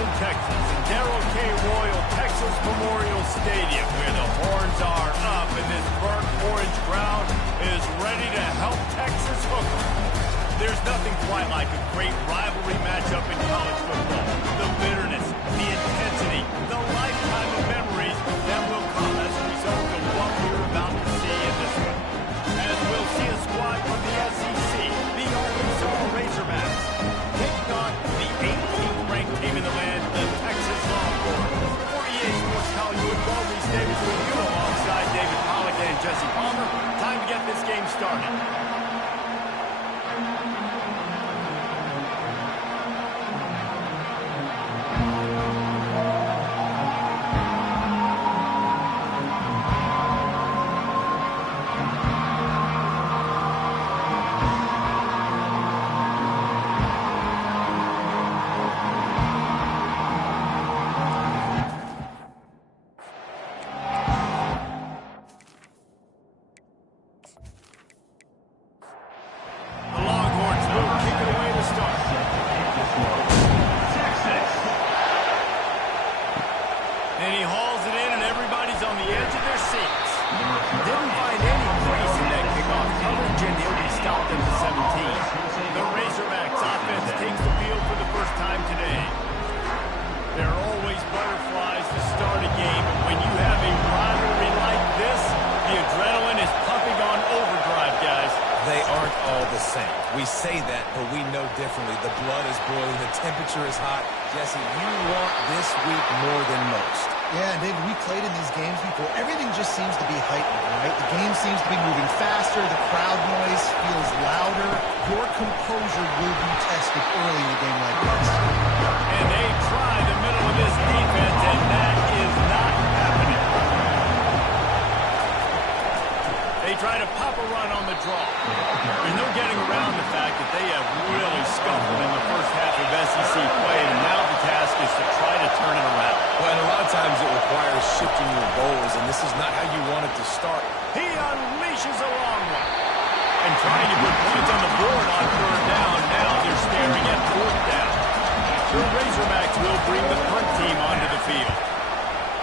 Houston, Texas, and Darrell K. Royal Texas Memorial Stadium, where the horns are up and this burnt orange crowd is ready to help Texas hook 'em. There's nothing quite like a great rivalry matchup in college football. The bitterness, the intensity, the lifetime of memories that will come as a result of what we're about to see in this one. As we'll see a squad from the SEC, the Arkansas Razorbacks, taking on the 18th ranked team in the land, the Texas Longhorns. For EA Sports Hollywood, Paul Reese Davis with you alongside David Pollack and Jesse Palmer. Time to get this game started. And he hauls it in, and everybody's on the edge of their seats. Didn't find any crease in that kickoff coverage, and he'll be stopped at the 17. The Razorbacks offense takes the field for the first time today. There are always butterflies to start a game, but when you have a rivalry like this, the adrenaline is pumping on overdrive, guys. They aren't all the same. We say that, but we know differently. The blood is boiling. The temperature is hot. Jesse, you want this week more than most. Yeah, David, we played in these games before. Everything just seems to be heightened, right? The game seems to be moving faster. The crowd noise feels louder. Your composure will be tested early in a game like this. And they try the middle of this defense, and that is not happening. They try to pop a run on the draw. There's no getting around the fact that they have really scuffled in the first half of SEC play, and now the task is to try to turn it around. Well, and a lot of times it requires shifting your goals, and this is not how you want it to start. He unleashes a long one. And trying to put points on the board on third down. Now they're staring at fourth down. The Razorbacks will bring the punt team onto the field.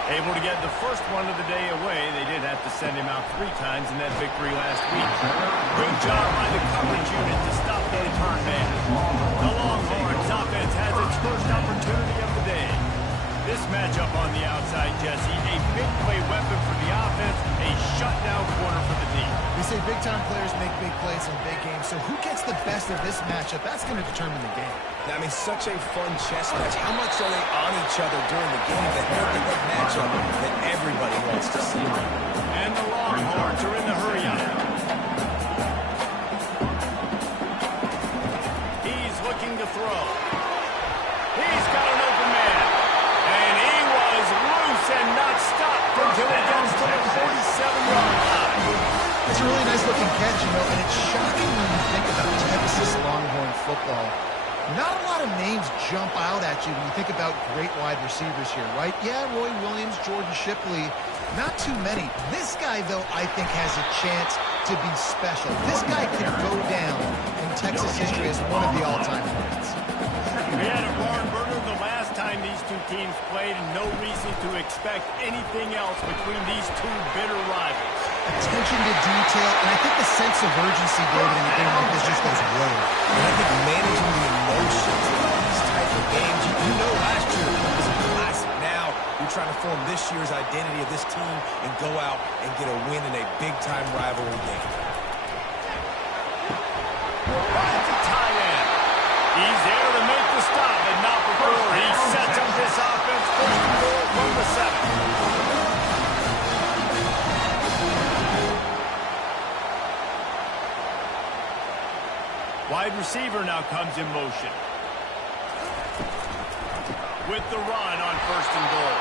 Able to get the first one of the day away. They did have to send him out 3 times in that victory last week. Good job by the coverage unit to stop the return man. The Longhorns offense has its first opportunity of the day. This matchup on the outside, Jesse, a big play weapon for the offense, a shutdown corner for the team. We say big-time players make big plays in big games, so who gets the best of this matchup? That's going to determine the game. I mean, such a fun chess match. How much are they on each other during the game that make it a matchup that everybody wants to see? And the Longhorns are in the hurry-up. He's looking to throw. He's got an open man. And he was loose and not stopped until he gets to the 47-yard line. It's a really nice-looking catch, you know, and it's shocking when you think about Texas Longhorn football. Not a lot of names jump out at you when you think about great wide receivers here, right? Yeah, Roy Williams, Jordan Shipley, not too many. This guy, though, I think has a chance to be special. This guy could go down in Texas history as one of the all-time greats. We had a barn burner the last time these two teams played, and no reason to expect anything else between these two bitter rivals. Attention to detail, and I think the sense of urgency, David, in a game like this just goes rogue. And I think managing the emotions in these type of games, you know last year was a classic. Now you're trying to form this year's identity of this team and go out and get a win in a big-time rivalry game. It's a tight end. He's there to make the stop, and not before he sets up this offense first and goal from the 7. Wide receiver now comes in motion. With the run on first and goal.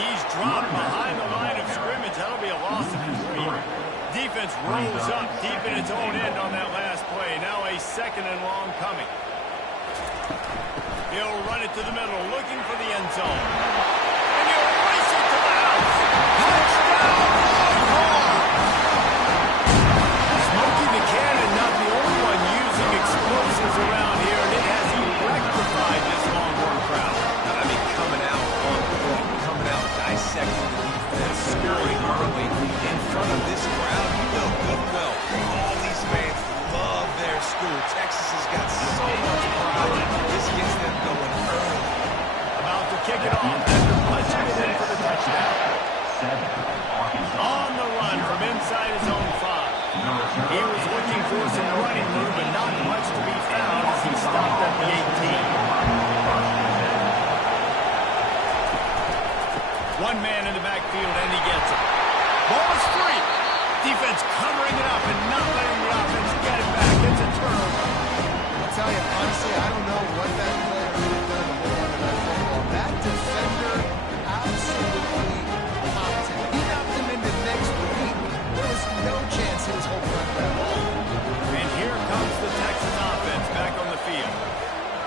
He's dropped behind the line of scrimmage. That'll be a loss of 3. Defense rolls up deep in its own end on that last play. Now a second and long coming. He'll run it to the middle, looking for the end zone. And he'll race it to the house. Touchdown, Longhorns! Smokey the Cannon, not the only one using explosives around here, and it has rectified this Longhorn crowd. I mean, scoring early in front of this crowd. You know good and well, all these fans love their school. Texas has got so much pride. This gets them going early. About to kick it off after punching it in for the touchdown. On the run from inside his own 5. He was looking for some running room, but not much to be found as he stopped at the 18. One man in the backfield, and he gets it. Ball is free. Defense covering it up and not letting the offense get it back. It's a turnover. I'll tell you, honestly, I don't know what that player could have done to hold on to that football. That defender absolutely popped him. He knocked him into next week. There was no chance he was holding on to that ball. And here comes the Texas offense back on the field.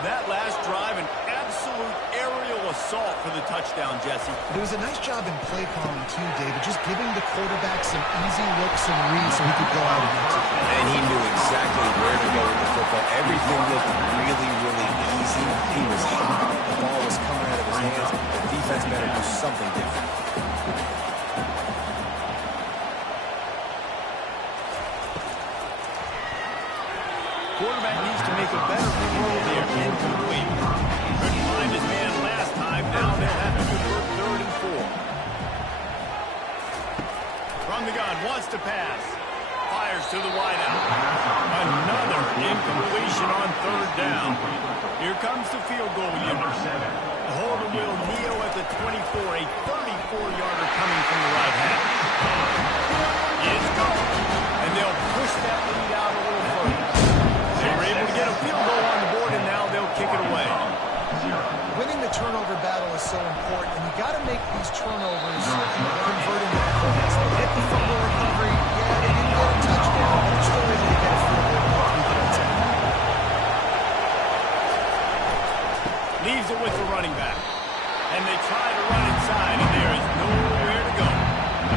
That last drive, an absolute aerial assault for the touchdown, Jesse. It was a nice job in play calling, too, David, just giving the quarterback some easy looks and reads so he could go out and execute. And he knew exactly where to go with the football. Everything looked really, really easy. He was hot. The ball was coming out of his hands. The defense better do something different. Quarterback needs to make a better throw there. Incomplete. Couldn't find his man last time. Now they'll have to convert 3rd and 4. From the gun, wants to pass. Fires to the wideout. Another incompletion on 3rd down. Here comes the field goal unit. The holder will kneel at the 24. A 34-yarder coming from the right half. It's gone. And they'll push that lead out a little further. They were able to get a field goal on the board, and now they'll kick it away. Winning the turnover battle is so important, and you got to make these turnovers convert into points. They hit the fumble recovery. Yeah, they didn't get a touchdown, but they're still able to get a field goal on 3 10. Leaves it with the running back. And they try to run inside, and there is nowhere to go.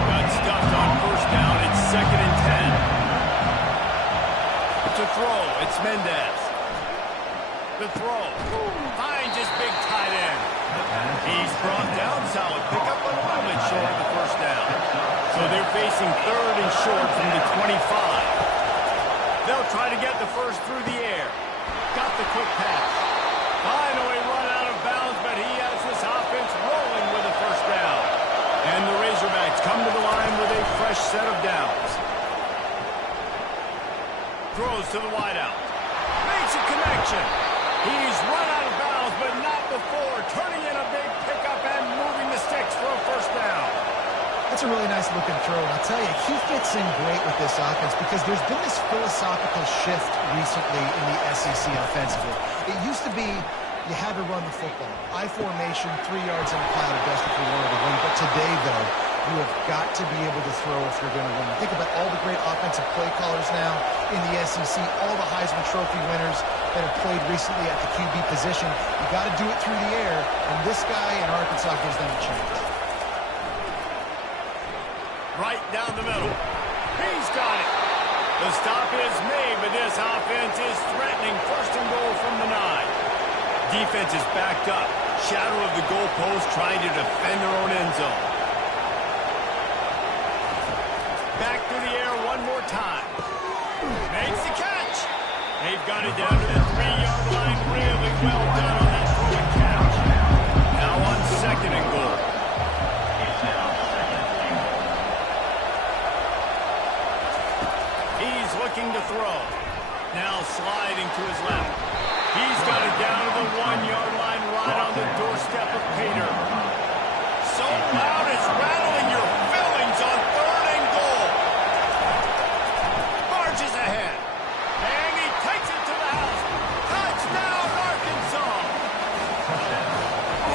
Got stuffed on 1st down. It's 2nd and 10. To throw, it's Mendez. The throw. Finds his big tight end. He's brought down solid. Pick up a little bit short of the 1st down. So they're facing 3rd and short from the 25. They'll try to get the first through the air. Got the quick pass. Finally run out of bounds, but he has this offense rolling with a 1st down. And the Razorbacks come to the line with a fresh set of downs. Throws to the wideout. Makes a connection. He's run out of bounds, but not before. Turning in a big pickup and moving the sticks for a 1st down. That's a really nice looking throw, and I'll tell you, he fits in great with this offense because there's been this philosophical shift recently in the SEC offensively. It used to be you had to run the football. I formation, 3 yards in a cloud of dust if you wanted to win. But today, though, you have got to be able to throw if you're going to win. Think about all the great offensive play callers now in the SEC, all the Heisman Trophy winners that have played recently at the QB position. You got to do it through the air, and this guy in Arkansas gives them a chance. Right down the middle. He's got it. The stop is made, but this offense is threatening. 1st and goal from the 9. Defense is backed up. Shadow of the goalpost trying to defend their own end zone. Back through the air one more time. Makes the catch. They've got it down to the 3-yard line. Really well done on that throw and catch. Now on 2nd and goal. He's looking to throw. Now sliding to his left. He's got it down to the 1-yard line right on the doorstep of Pater. So loud it's rattling your fillings on 3rd and goal. Marches ahead. And he takes it to the house. Touchdown, Arkansas.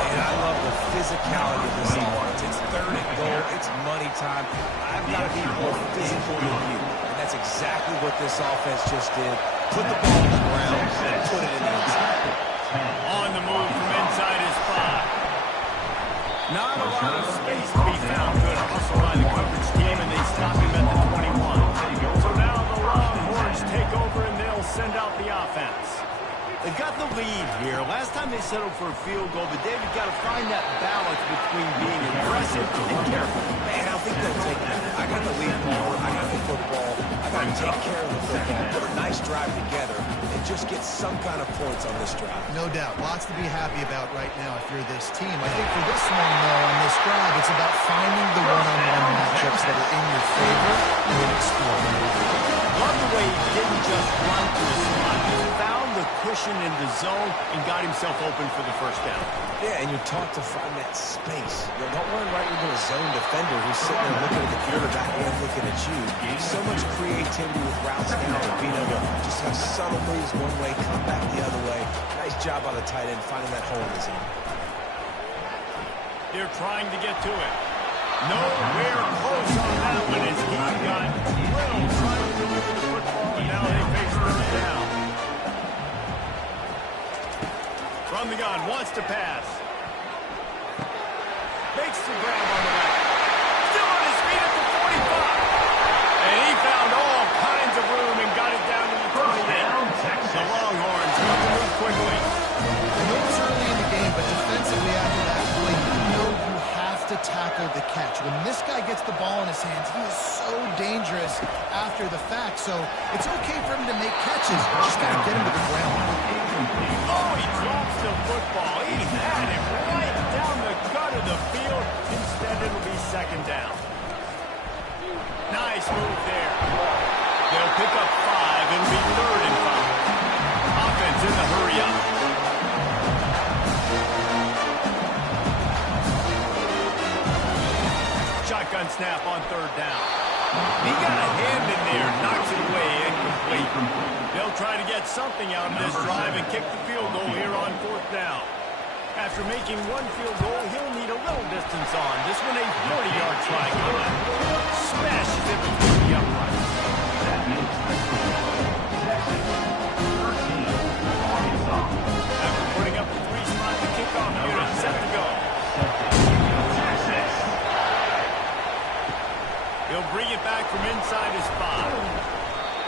And I love the physicality of this offense. It's 3rd and goal. It's money time. I've got to be more physical than you. And that's exactly what this offense just did. Put the ball on the ground and put it in the inside. On the move from inside his 5. Not a lot of space to be found. Good hustle by the coverage team, and they stop him at the 21. So now the Longhorns take over, and they'll send out the offense. They've got the lead here. Last time they settled for a field goal, but David got to find that balance between being aggressive and careful. Man, I take care of the football, put a nice drive together, and just get some kind of points on this drive. No doubt. Lots to be happy about right now if you're this team. I think for this one, though, on this drive, it's about finding the one-on-one matchups that are in your favor and then exploring. Love the way he didn't just run through the slot. He found the cushion in the zone and got himself open for the first down. Yeah, and you're taught to find that space. You know, don't run right into a zone defender who's sitting there looking at the quarterback and looking at you. So much creativity with routes now and being able to just have subtle moves one way, come back the other way. Nice job by the tight end finding that hole in the zone. They're trying to get to it. Nowhere close on that one as he got little trying to deliver the football, and now they face first down. From the gun, wants to pass. Makes the grab on the right. Still on his feet at the 45. And he found all kinds of room and got it down to the 28. The Longhorns have to move quickly. I know it's early in the game, but defensively after that play, you know you have to tackle the catch. When this guy gets the ball in his hands, he is so dangerous after the fact. So it's okay for him to make catches. You just got to get him to the ground. Oh, he drops the football. He had it right down the gut of the field. Instead, it'll be second down. Nice move there. They'll pick up 5. It'll be 3rd and 5. Offense in the hurry up. Shotgun snap on 3rd down. He got a hand in there, knocks it away, incomplete. They'll try to get something out of this drive and kick the field goal here on 4th down. After making one field goal, he'll need a little distance on. This one a 40-yard try coming. Smashes it between the uprights. After putting up the 3-spot, the kickoff unit set to go. He'll bring it back from inside his 5.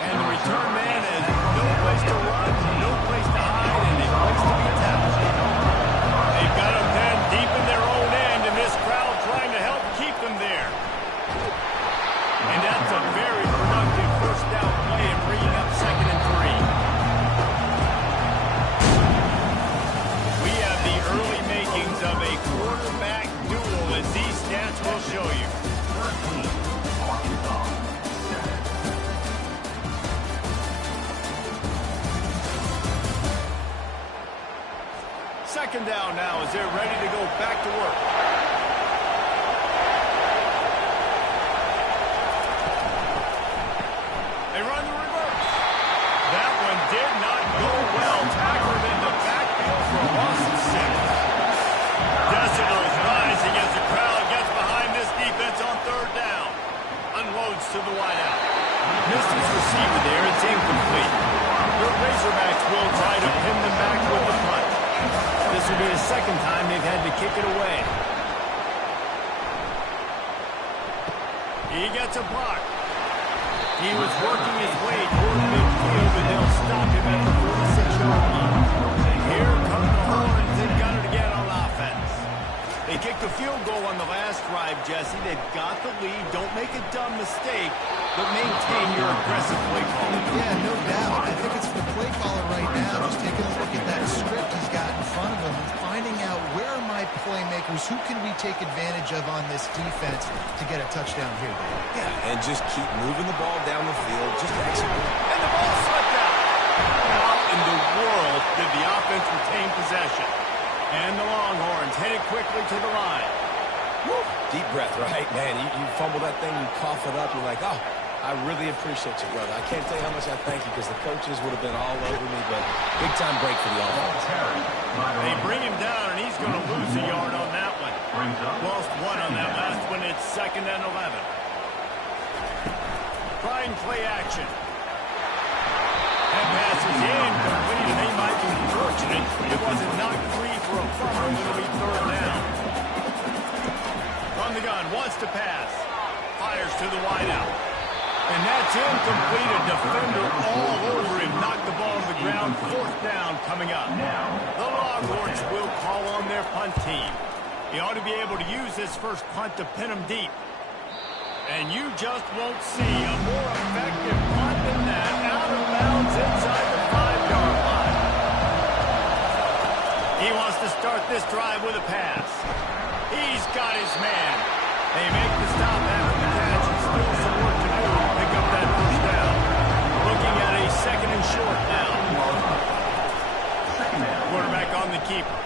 And the return man has no place to run, no place to hide, and a place to be tackled. They've got him then deep in their own end, and this crowd trying to help keep them there. And that's a very productive first down play and bringing up 2nd and 3. We have the early makings of a quarterback duel, as these stats will show you. Second down now as they're ready to go back to work. They run the reverse. That one did not go well. Tackled in the backfield for a loss of 6. Decibels rising as the crowd gets behind this defense on 3rd down. Unloads to the wideout. Missed his receiver there. It's incomplete. The Razorbacks will try to pin them back with the punt. This will be the 2nd time they've had to kick it away. He gets a block. He was working his way toward midfield, but they'll stop him at the 46-yard line. Here come the Horns. They've got it again on offense. They kicked a field goal on the last drive, Jesse. They've got the lead. Don't make a dumb mistake, but maintain your aggressive play calling. Yeah, no doubt. I think it's the play caller right now, just taking a look at that script he's got in front of him and finding out where are my playmakers, who can we take advantage of on this defense to get a touchdown here. Yeah, and just keep moving the ball down the field, just execute. And the ball slipped out. How in the world did the offense retain possession? And the Longhorns headed quickly to the line. Woo. Deep breath, right? Man, you fumble that thing, you cough it up, you're like, oh, I really appreciate you, brother. I can't tell you how much I thank you because the coaches would have been all over me, but big-time break for the offense. They bring him down, and he's going to lose a yard on that one. Lost 1 on that last one. It's 2nd and 11. Trying play action. That pass is incomplete, and they might be fortunate. It wasn't knocked free for a fumble. It'll be 3rd down. From the gun, wants to pass. Fires to the wideout. And that's incomplete. A defender all over him. Knocked the ball to the ground. 4th down coming up. The Longhorns will call on their punt team. He ought to be able to use this first punt to pin him deep. And you just won't see a more effective punt in that. Out of bounds inside the 5-yard line. He wants to start this drive with a pass. He's got his man. They make the stop after the catch. And still some work to do to pick up that first down. Looking at a second and short now. Quarterback on the keeper.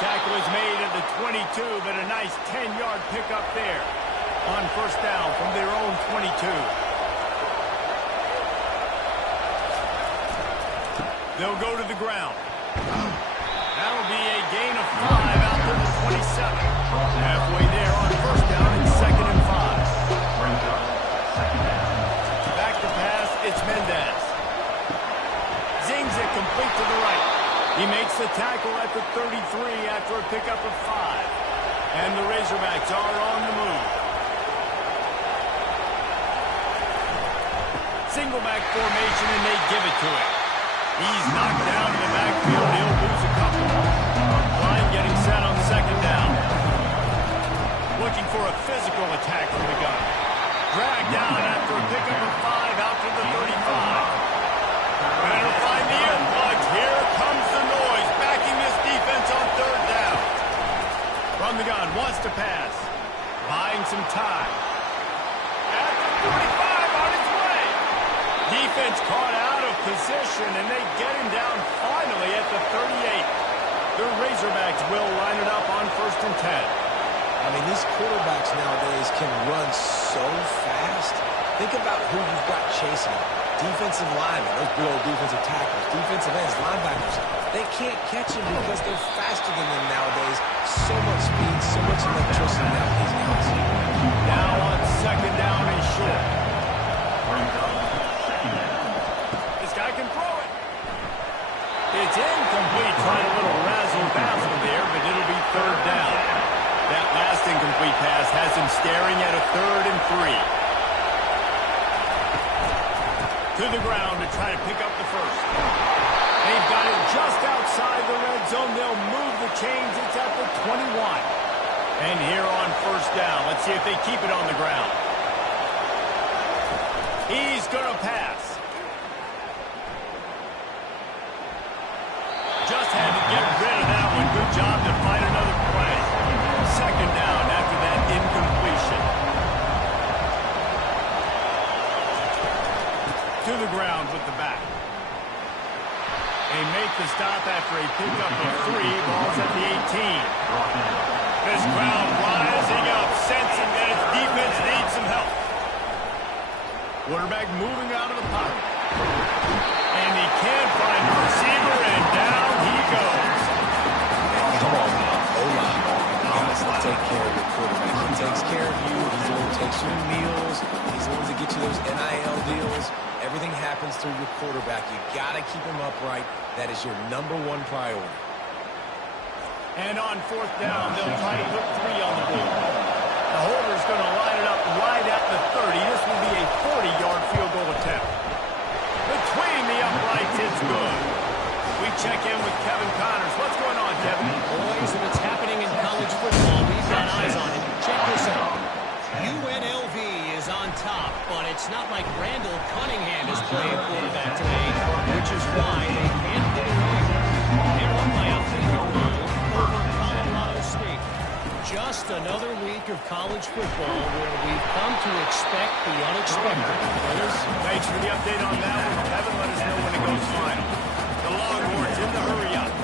Tackle is made at the 22, but a nice 10-yard pickup there on first down from their own 22. They'll go to the ground. That'll be a gain of 5 out to the 27. Halfway there on first down and second and 5. Back to pass, it's Mendez. Zings it complete to the right. He makes the tackle at the 33 after a pickup of 5. And the Razorbacks are on the move. Single back formation, and they give it to him. He's knocked down in the backfield. He'll lose a couple. Line getting set on second down. Looking for a physical attack from the gun. Dragged down after a pickup of 5 out to the 35. Better find the earplugs. Here comes the noise, backing this defense on third down. From the gun, wants to pass. Buying some time. At the 45, on his way. Defense caught out of position, and they get him down finally at the 38. The Razorbacks will line it up on first and 10. I mean, these quarterbacks nowadays can run so fast. Think about who you've got chasing them. Defensive linemen, those big old defensive tackles, defensive ends, linebackers. They can't catch him because they're faster than them nowadays. So much speed, so much electricity nowadays, guys. Now on second down and short. This guy can throw it. It's incomplete. Trying a little razzle-dazzle there, but it'll be third down. That last incomplete pass has him staring at a 3rd and 3. To the ground to try to pick up the first. They've got it just outside the red zone. They'll move the chains. It's at the 21. And here on first down, let's see if they keep it on the ground. He's going to pass. Just had to get rid of that one. Good job to find another play. Second down after that incompletion. To the ground with the back. They make the stop after a pickup of 3. Ball's at the 18. This crowd rising up, sensing that its defense needs some help. Quarterback moving out of the pocket. And he can't find the receiver, and down he goes. Come on now, O-line. You got to take care of your quarterback. He takes care of you. He's the one who takes your meals. He's the one to get you those NIL deals. Everything happens through your quarterback. You got to keep him upright. That is your #1 priority. And on fourth down, they'll try to put 3 on the board. The holder's going to line it up right at the 30. This will be a 40-yard field goal attempt. Between the uprights, it's good. We check in with Kevin Connors. What's going on, Kevin? Boys, if it's happening in college football, we've got eyes on it. Check this out. UNLV is on top, but it's not like Randall Cunningham is playing quarterback today, which is why they can't get it right. They're up by a field goal over Colorado State. Just another week of college football where we've come to expect the unexpected. Thanks for the update on that one, Kevin. Let us know when it goes final. The Longhorns in the hurry up.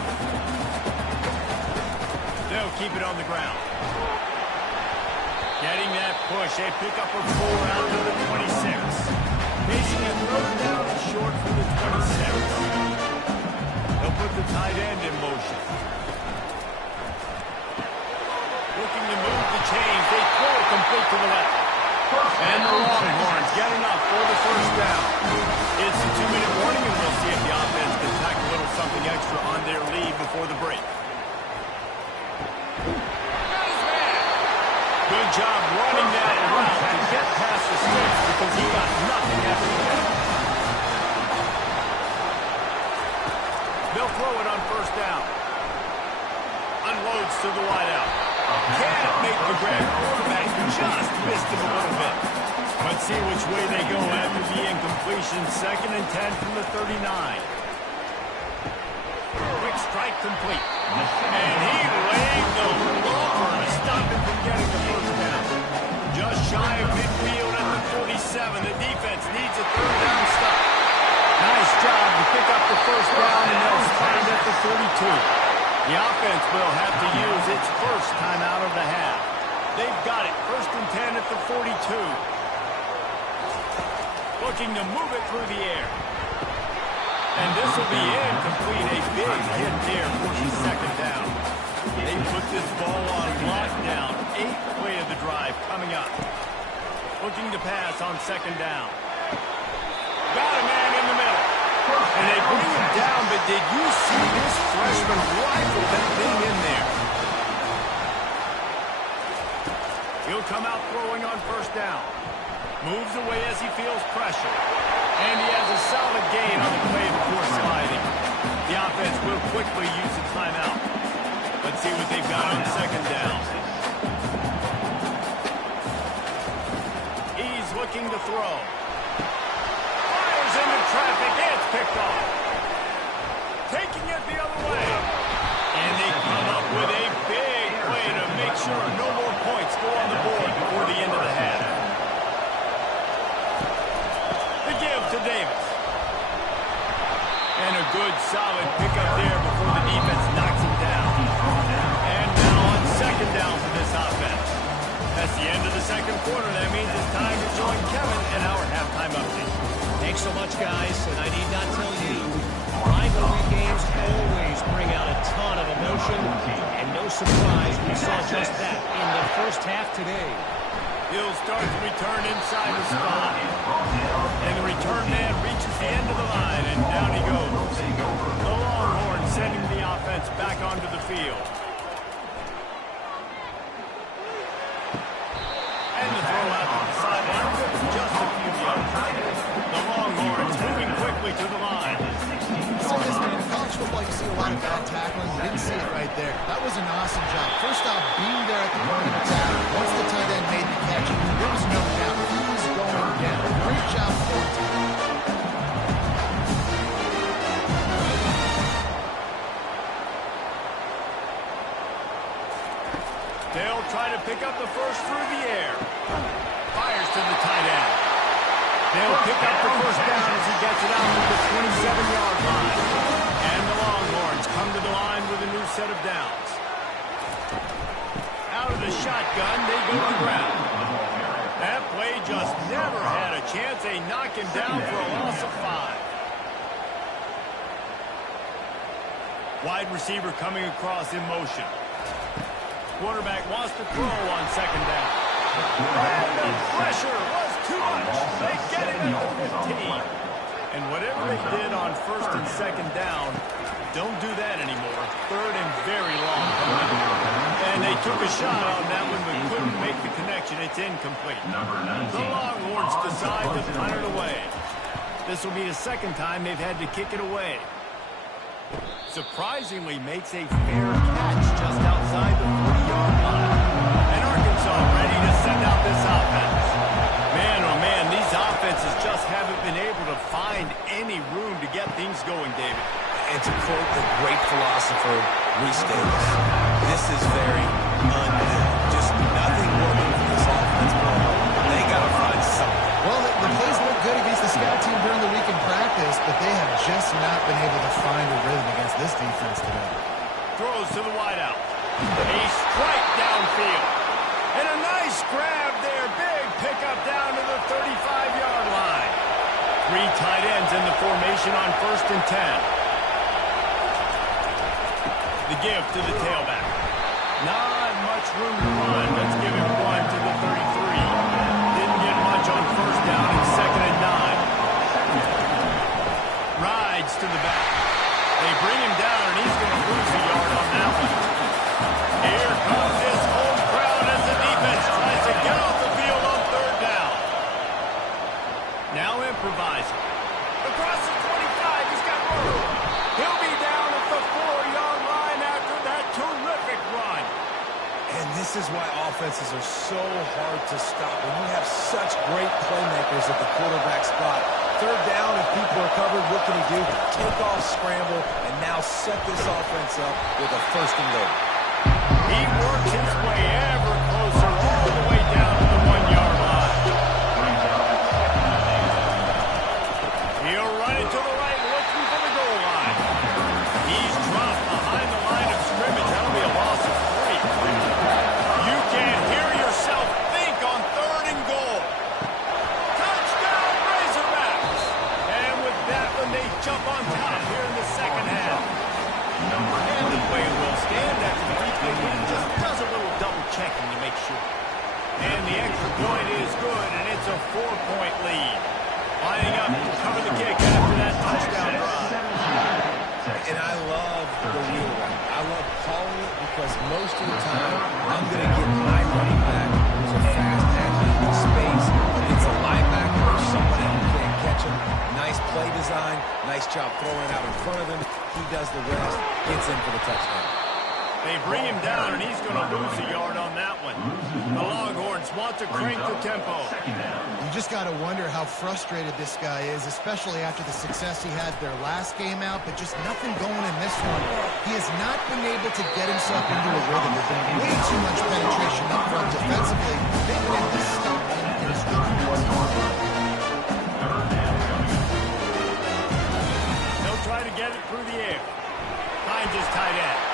They'll keep it on the ground. Getting that push, a pickup of 4 out to the 26. Facing a third down and short for the 27. They'll put the tight end in motion. Looking to move the chains. They throw it complete to the left. And the Longhorns get enough for the first down. It's a 2-minute warning, and we'll see if the offense can tack a little something extra on their lead before the break. Good job running that route to get past the sticks because he got nothing after the catch. They'll throw it on first down. Unloads to the wideout. Can't make the grab. Quarterback just missed him a little bit. But Let's see which way they go after the incompletion. 2nd and 10 from the 39. Quick strike complete. And he waved the blower to stop him from getting the first down. Just shy of midfield at the 47. The defense needs a 3rd down stop. Nice job to pick up the first down, and they'll stand at the 42. The offense will have to use its first timeout of the half. They've got it. 1st and 10 at the 42. Looking to move it through the air. And this will be incomplete. A big hit there for the 2nd down. They put this ball on lockdown. 8th play of the drive coming up. Looking to pass on 2nd down. Got a man in the middle. And they bring him down, but did you see this freshman rifle that thing in there? He'll come out throwing on 1st down. Moves away as he feels pressure. And he has a solid gain on the play before sliding. The offense will quickly use the timeout. Let's see what they've got on 2nd down. He's looking to throw. Fires into traffic. It's picked off. Taking it the other way. And they come up with a big play to make sure no more points go on the board before the end of the half. The give to Davis. And a good, solid pickup there before the defense knocks him down. And now on 2nd down for this offense. That's the end of the 2nd quarter. That means it's time to join Kevin in our halftime update. Thanks so much, guys. And I need not tell you, rivalry games always bring out a ton of emotion. And no surprise, we saw just that in the 1st half today. He'll start to return inside the spot. And the return man reaches the end of the line, and down he goes. The Longhorns sending the offense back onto the field. And the throw out to the sideline, just a few yards. The Longhorns moving quickly to the line. So this, man, in college football, you see a lot of bad tackling. You didn't see it right there. That was an awesome job. First off, being there at the point of attack. Once the tight end made the catch, there was no doubt he was going down. Great job for the team. They'll try to pick up the first through the air. Fires to the tight end. They'll pick up the first down as he gets it out to the 27-yard line. And the Longhorns come to the line with a new set of downs. Out of the shotgun, they go to the ground. That play just never had a chance. They knock him down for a loss of 5. Wide receiver coming across in motion. Quarterback wants to throw on 2nd down. And the pressure was too much. They get it at the 15. And whatever they did on 1st and 2nd down, don't do that anymore. 3rd and very long. And they took a shot on that one, but couldn't make the connection. It's incomplete. The Longhorns decide to punt it away. This will be the 2nd time they've had to kick it away. Surprisingly makes a fair catch just outside the 40-yard line. And Arkansas ready to send out this offense. Man, oh man, these offenses just haven't been able to find any room to get things going, David. And to quote the great philosopher, Reese Davis, this is very unknown. Just nothing working for this offense. They got to find something. Well, the plays look good against the scout team during the week in practice, but they have just not been able to find a rhythm against this defense today. Throws to the wideout. A strike downfield. And a nice grab there. Big pickup down to the 35-yard line. 3 tight ends in the formation on 1st and 10. The give to the tailback. Not much room to run. Let's give him 1 to the 33. Didn't get much on 1st down and 2nd and 9. Rides to the back. They bring him down, and he's going to lose a yard on that one. Here comes this home crowd as the defense tries to get off the field on 3rd down. Now improvising. Across the 25, he's got room. He'll be down at the 4-yard line after that terrific run. And this is why offenses are so hard to stop. When you have such great playmakers at the quarterback spot. Third down, if people are covered, what can he do? Take off, scramble, and now set this offense up with a first and goal. He works his way ever closer all the way down to the 1-yard line. He'll run it to the right, looking for the goal line. He's dropped behind the line of scrimmage. That'll be a loss of 3. You can hear yourself think on 3rd and goal. Touchdown, Razorbacks! And with that one, they jump on top here in the second half. And the play will stand after the replay. He just does a little double checking to make sure. And the extra point is good, and it's a 4-point lead. Lining up to cover the kick after that touchdown drive. And I love the wheel route. I love calling it because most of the time I'm going to get my running back who's a fast athlete in space against a linebacker or someone who can't catch him. Nice play design. Nice job throwing it out in front of him. He does the rest. Gets in for the touchdown. They bring him down, and he's going to lose a yard on that one. The Longhorns want to crank the tempo. You just got to wonder how frustrated this guy is, especially after the success he had their last game out, but just nothing going in this one. He has not been able to get himself into a rhythm. There's been way too much penetration up front defensively. They've been able to stop him in his They'll try to get it through the air. Finds his tight end.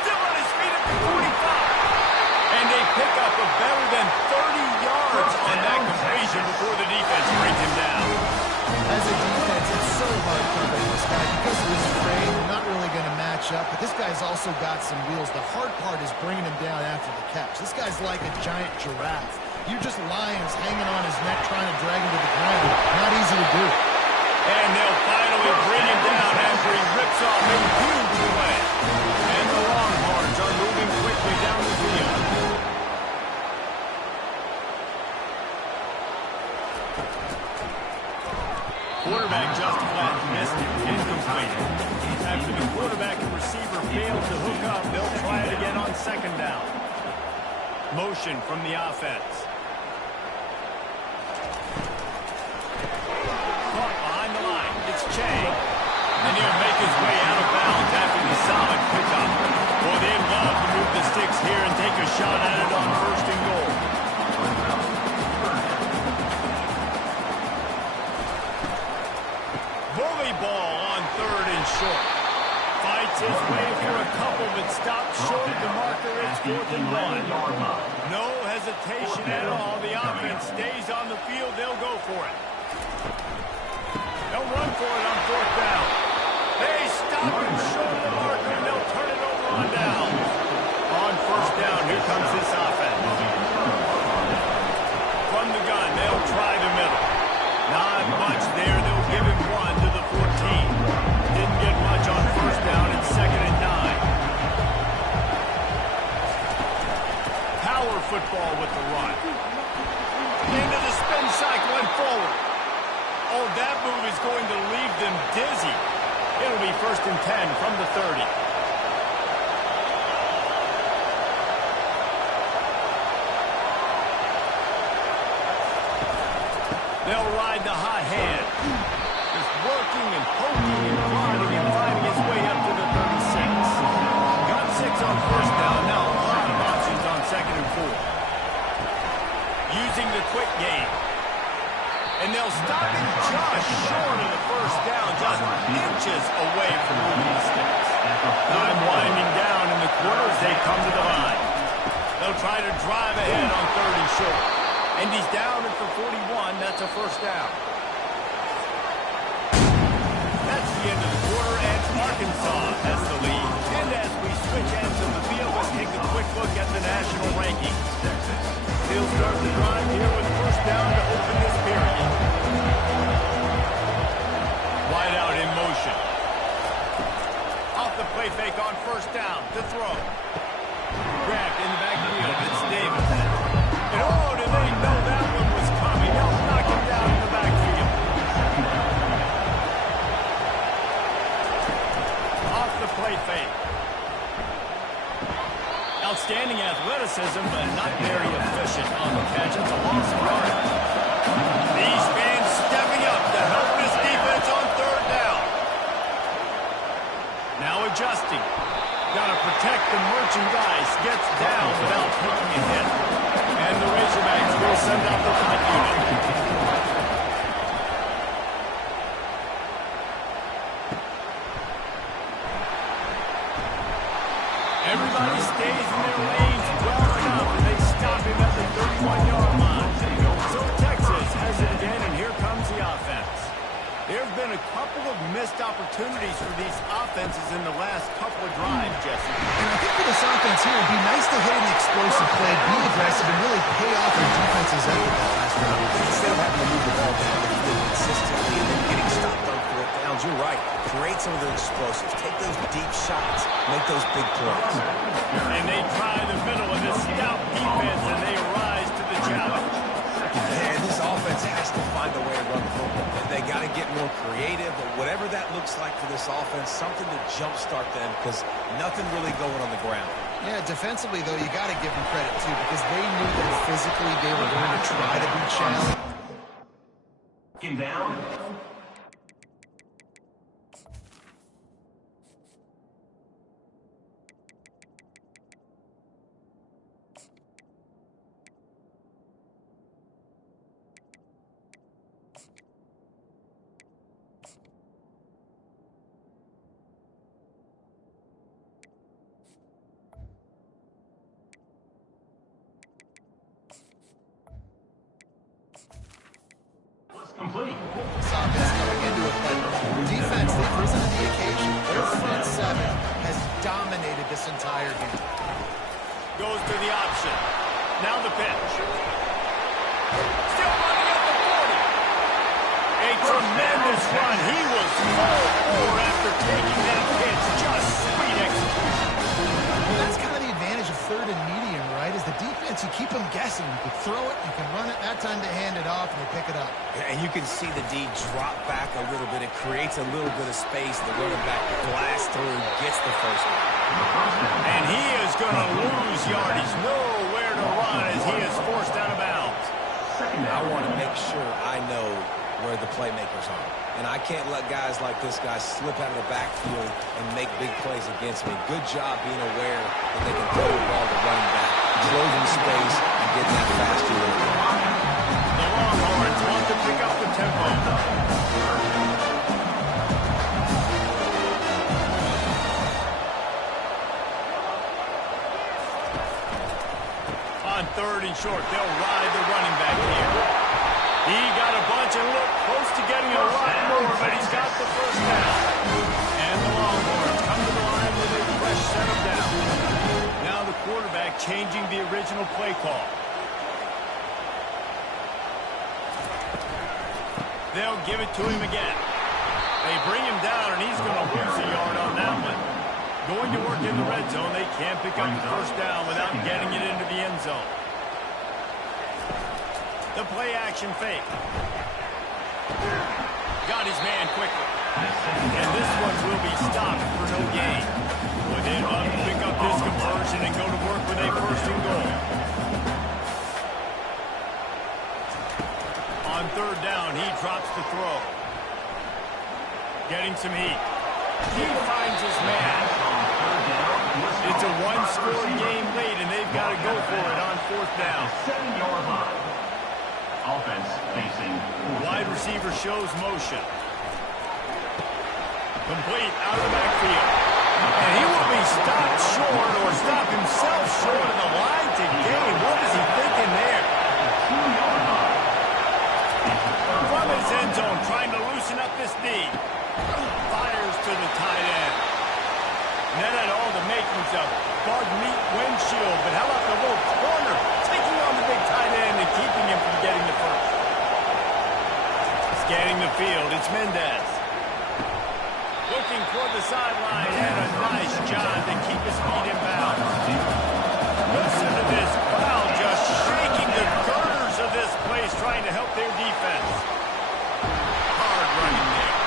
Still on his feet at the 45. And they pick up a better than 30 yards on that completion before the defense brings him down. As a defense, it's so hard covering this guy because of his frame. You're not really going to match up, but this guy's also got some wheels. The hard part is bringing him down after the catch. This guy's like a giant giraffe. You're just lions hanging on his neck trying to drag him to the ground. Not easy to do. And they'll finally bring him down after he rips off a huge play. And the Longhorns are moving quickly down the field. Quarterback just flat missed it. Incomplete. After the quarterback and receiver failed to hook up, they'll try it again on second down. Motion from the offense. Caught behind the line. It's Chang. And he'll make his way out of bounds after the solid pickup. Boy, they'd love to move the sticks here and take a shot at it on first and goal. Volleyball on 3rd and short. Fights his way for a couple, but stops short of the marker. It's 4th and 1. No hesitation at all. The offense stays on the field. They'll go for it. They'll run for it on 4th down. They stop him short of the marker, and they'll turn it over on down. On 1st down, here comes this offense. From the gun, they'll try the middle. Not much there. They'll give him 1 to the 14. Didn't get much on 1st down and 2nd and 9. Power football with the run. Into the spin cycle and forward. Oh, that move is going to leave them dizzy. It'll be 1st and 10 from the 30. They'll ride the hot hand. Just working and poking and prodding and finding his way up to the 36. Got 6 on 1st down. Now a lot of options on 2nd and 4. Using the quick game. And they'll stop him just short of the 1st down, just inches away from moving the sticks. Time winding down in the quarter as they come to the line. They'll try to drive ahead on 3rd and short. And he's down at the 41. That's a 1st down. That's the end of the quarter, and Arkansas has the lead. And as we switch ends of the field, let's take a quick look at the national rankings. They'll start the drive here with 1st down to open this period. Wide out in motion. Off the play fake on 1st down to throw. Grabbed in the backfield. It's Davis. And oh, did they know that one was coming? They'll knock him down in the backfield. Off the play fake. Outstanding athleticism, but not very efficient on the catch. It's a loss of yardage. been a couple of missed opportunities for these offenses in the last couple of drives, Jesse. And I think for this offense here, it'd be nice to hit an explosive play, be aggressive, and really pay off their defense's effort that last round. Instead of having to move the ball down the field consistently and then getting stopped on fourth downs, you're right. Create some of those explosives. Take those deep shots. Make those big plays. And they try the middle of this stout defense, and they rise to the challenge. And this offense has to find a way to run the football. They got to get more creative, but whatever that looks like for this offense, something to jumpstart them because nothing really going on the ground. Yeah, defensively, though, you got to give them credit, too, because they knew that physically they were going to try to be challenged. Down. Complete. This offense going into it, but defense, they've risen to the occasion. Their front seven has dominated this entire game. Goes to the option. Now the pitch. Still running at the 40. A tremendous run. He was full forward after taking that pitch. Just sweet execution. Well, that's kind of the advantage of third and medium, right? Is the defense, you keep them guessing. You can throw it, you can run it. That time they hand it off and they pick it up. And you can see the D drop back a little bit. It creates a little bit of space. The running back blasts through, gets the first one. And he is going to lose yardage. Nowhere to run as he is forced out of bounds. I want to make sure I know where the playmakers are. And I can't let guys like this guy slip out of the backfield and make big plays against me. Good job being aware that they can throw the ball to running back, closing space, and getting that fast field. The Longhorns want to pick up the tempo. On third and short, they'll ride the running back here. He got a bunch and looked close to getting a lot more, but he's got the first down. And the Longhorns come to the line with a fresh set of downs. Now the quarterback changing the original play call. They'll give it to him again. They bring him down, and he's going to lose a yard on that one. Going to work in the red zone, they can't pick up the first down without getting it into the end zone. The play-action fake. Got his man quickly. And this one will be stopped for no gain. But they'll have to pick up this conversion and go to work with a first and goal. On third down, he drops the throw. Getting some heat. He finds his man. It's a one-score game late, and they've got to go for it on fourth down. 7-yard line. Offense facing Wide receiver shows motion. Complete out of the backfield. And he will be stopped short or stop himself short of the line to gain. What is he thinking there? 2-yard line. From his end zone, trying to loosen up this D. Fires to the tight end. And that had all the makings of bug meat windshield. But how about the little corner taking on the big tight end and keeping him from getting the first? Scanning the field, it's Mendez. Looking toward the sideline, and a nice job to keep his feet in bounds. Listen to this crowd just shaking the girders of this place, trying to help their defense. Hard running there.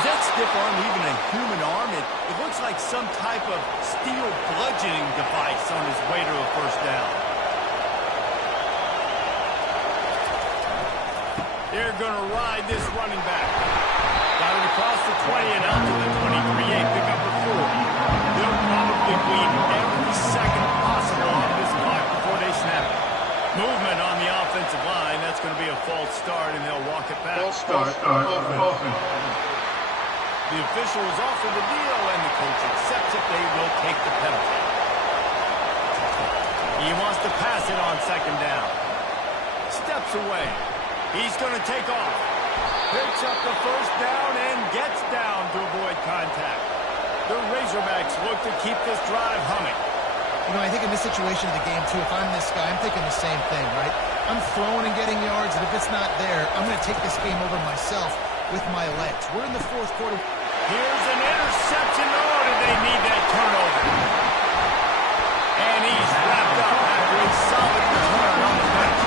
Is that stiff arm even a human arm? It looks like some type of steel bludgeoning device on his way to a first down. They're going to ride this running back. Got it across the 20 and out to the 23. Pick up a 4. They'll probably bleed every second possible on this clock before they snap it. Movement on the offensive line. That's going to be a false start, and they'll walk it back. False start. The official is offered the deal, and the coach accepts it. They will take the penalty. He wants to pass it on second down. Steps away. He's going to take off. Picks up the first down and gets down to avoid contact. The Razorbacks look to keep this drive humming. You know, I think in this situation of the game, too, if I'm this guy, I'm thinking the same thing, right? I'm throwing and getting yards, and if it's not there, I'm going to take this game over myself with my legs. We're in the fourth quarter. Here's an interception. Oh, did they need that turnover? And he's wrapped up after a solid return on the bench.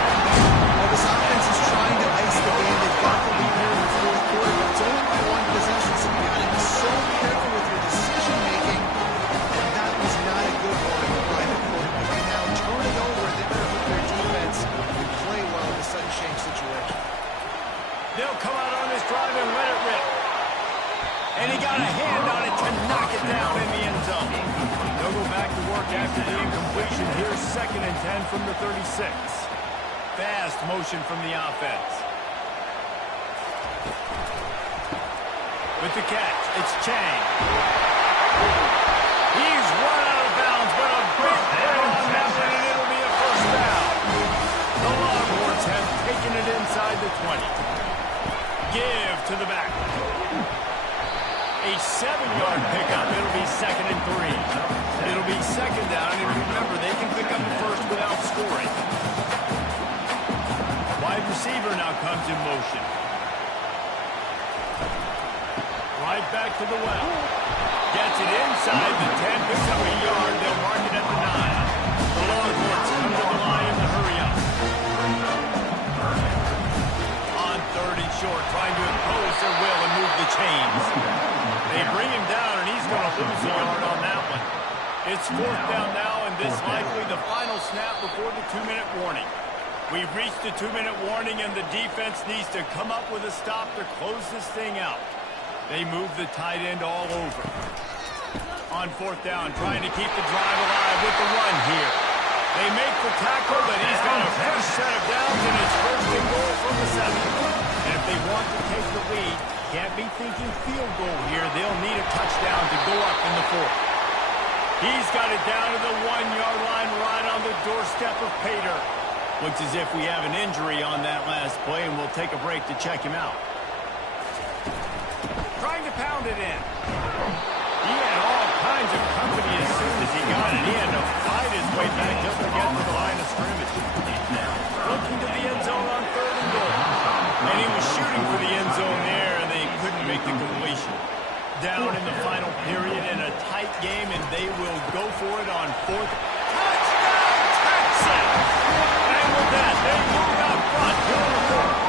Well, this offense is trying to ice the game. They've got the lead here in the fourth quarter, but it's only by one possession, so you've got to be so careful with your decision-making, and that was not a good one by the quarterback. They now turn it over, and they better put their defense and play well in a sudden change situation. They'll come out on this drive and let it rip. And he got a hand on it to knock it down in the end zone. They'll go back to work after the incompletion. Here's 2nd and 10 from the 36. Fast motion from the offense. With the catch, it's Chang. He's run out of bounds, but a big play on that one, and it'll be a first down. The Longhorns have taken it inside the 20. Give to the back. A 7-yard pickup. It'll be 2nd and 3. It'll be 2nd down, and remember, they can pick up the first without scoring. Wide receiver now comes in motion. Right back to the well. Gets it inside the 10, picks up a yard. They'll mark it at the 9. The Longhorns come to the line in the hurry up. On 3rd and short, trying to impose their will and move the chains. They bring him down, and he's going to lose a yard on that one. It's 4th down now, and this likely the final snap before the 2-minute warning. We've reached the 2-minute warning, and the defense needs to come up with a stop to close this thing out. They move the tight end all over. On 4th down, trying to keep the drive alive with the run here. They make the tackle, but he's got a fresh set of downs, and it's 1st and goal from the 7. And if they want to take the lead, can't be thinking field goal here. They'll need a touchdown to go up in the 4th. He's got it down to the 1-yard line right on the doorstep of Pater. Looks as if we have an injury on that last play, and we'll take a break to check him out. Trying to pound it in. He had all kinds of company as soon as he got it. He had to fight his way back just to get to the line of scrimmage. Looking to the end zone on 3rd and goal. And he was shooting for the end zone there, and they couldn't make the completion. Down in the final period in a tight game, and they will go for it on 4th. Touchdown, Texas! And with that, they move out front here in the 4th.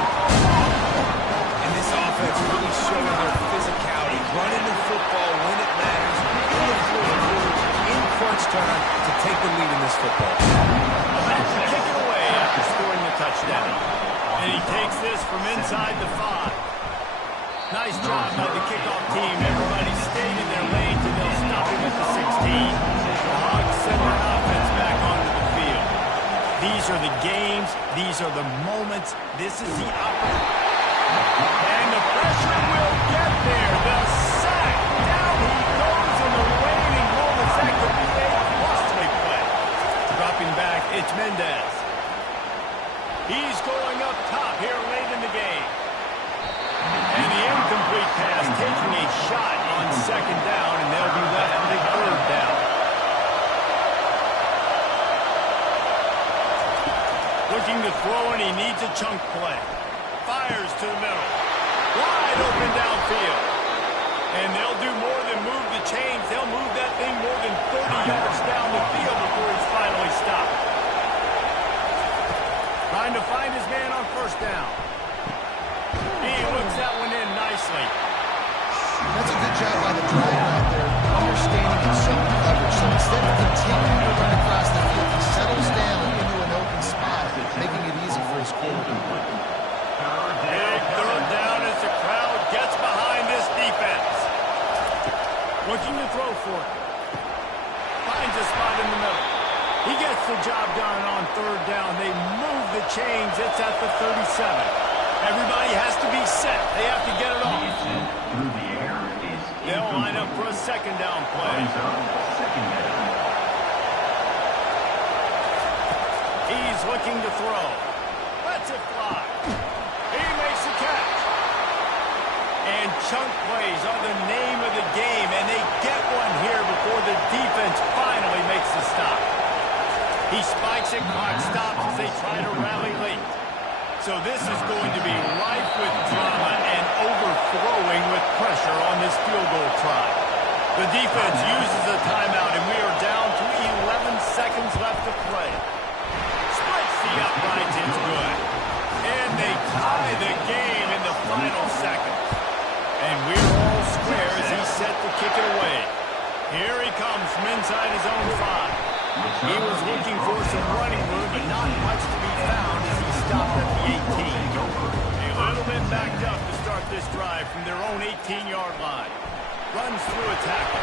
And this offense really showing their physicality, running the football when it matters, in the fourth quarter, in crunch time, to take the lead in this football. About to kick it away after scoring the touchdown. And he takes this from inside the 5. Nice job by the kickoff team. Everybody stayed in their lanes, and they'll stop him at the 16. The Hogs send their offense back onto the field. These are the games. These are the moments. This is the opportunity. And the pressure will get there. The sack. Down he goes in the waning moments. That could be a costly play. Dropping back, it's Mendez. He's going up top here late in the game. And the incomplete pass taking a shot on 2nd down, and they'll be left with a 3rd down. Looking to throw, and he needs a chunk play. Fires to the middle. Wide open downfield. And they'll do more than move the chains. They'll move that thing more than 30 yards down the field before he's finally stopped. Trying to find his man on 1st down. He looks that one in nicely. That's a good job by the driver out there, understanding and showing coverage. So instead of continuing to run across the field, he settles down into an open spot, making it easy for his quarterback. Big 3rd down as the crowd gets behind this defense. Looking to throw for it. Finds a spot in the middle. He gets the job done on 3rd down. They move the chains. It's at the 37. Everybody has to be set. They have to get it off. They'll line up for a 2nd down play. He's looking to throw. Lets it fly. He makes the catch. chunk plays are the name of the game, and they get one here before the defense finally makes the stop. He spikes it, clock stops as they try to rally late. So this is going to be rife with drama and overflowing with pressure on this field goal try. The defense uses a timeout, and we are down to 11 seconds left to play. Splits the uprights, it's good. And they tie the game in the final seconds. And we're all square as he's set to kick it away. Here he comes from inside his own 5. He was looking for some running room, but not much to be found as he stopped at the 18. A little bit backed up to start this drive from their own 18-yard line. Runs through a tackle.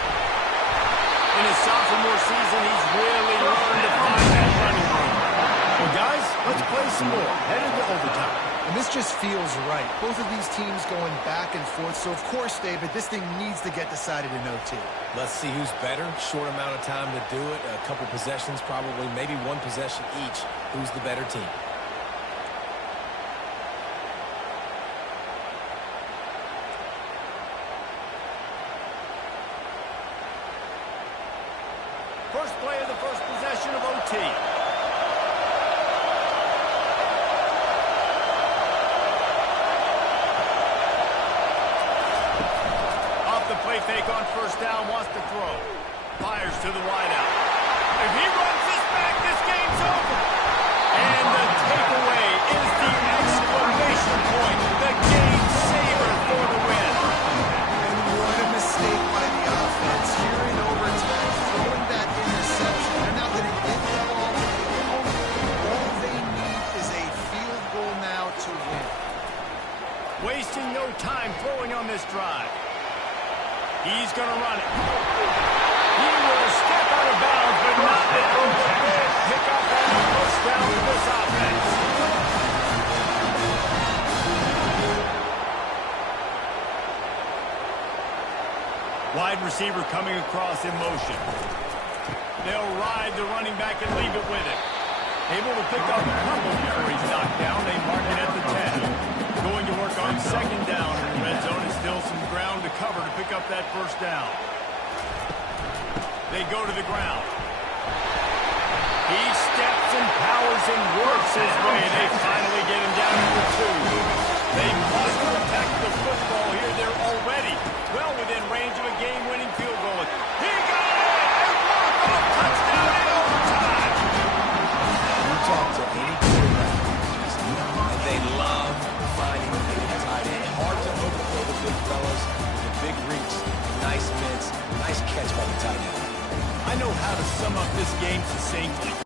In his sophomore season, he's really learned to find that running room. Well, guys, let's play some more. Headed to overtime. And this just feels right. Both of these teams going back and forth. So, of course, David, this thing needs to get decided in OT. Let's see who's better. Short amount of time to do it. A couple possessions, probably maybe one possession each. Who's the better team? First play of the first possession of OT. Play fake on first down, wants to throw. Fires to the wideout. If he runs this back, this game's over. And the takeaway is the exclamation point. The game saver for the win. And what a mistake by the offense. Here in overtime, throwing that interception. They're not going to get the ball. All they need is a field goal now to win. Wasting no time throwing on this drive. He's going to run it. He will step out of bounds, but not before the big pickup and a first down for this offense. Wide receiver coming across in motion. They'll ride the running back and leave it with him. Able to pick up a couple before he's knocked down. They mark it at the 10. Going to work on second down in the red zone. Is still some ground to cover to pick up that first down. They go to the ground. He steps and powers and works his way. They finally get him down to the 2. They must protect the football here. They're already well within range of a game-winning field goal. He got it! A walk-off touchdown in overtime! You talk to any quarterback, and they love finding the tight end. Hard to overthrow the big fellas. The big reach, nice miss, nice catch by the tight end. I know how to sum up this game succinctly.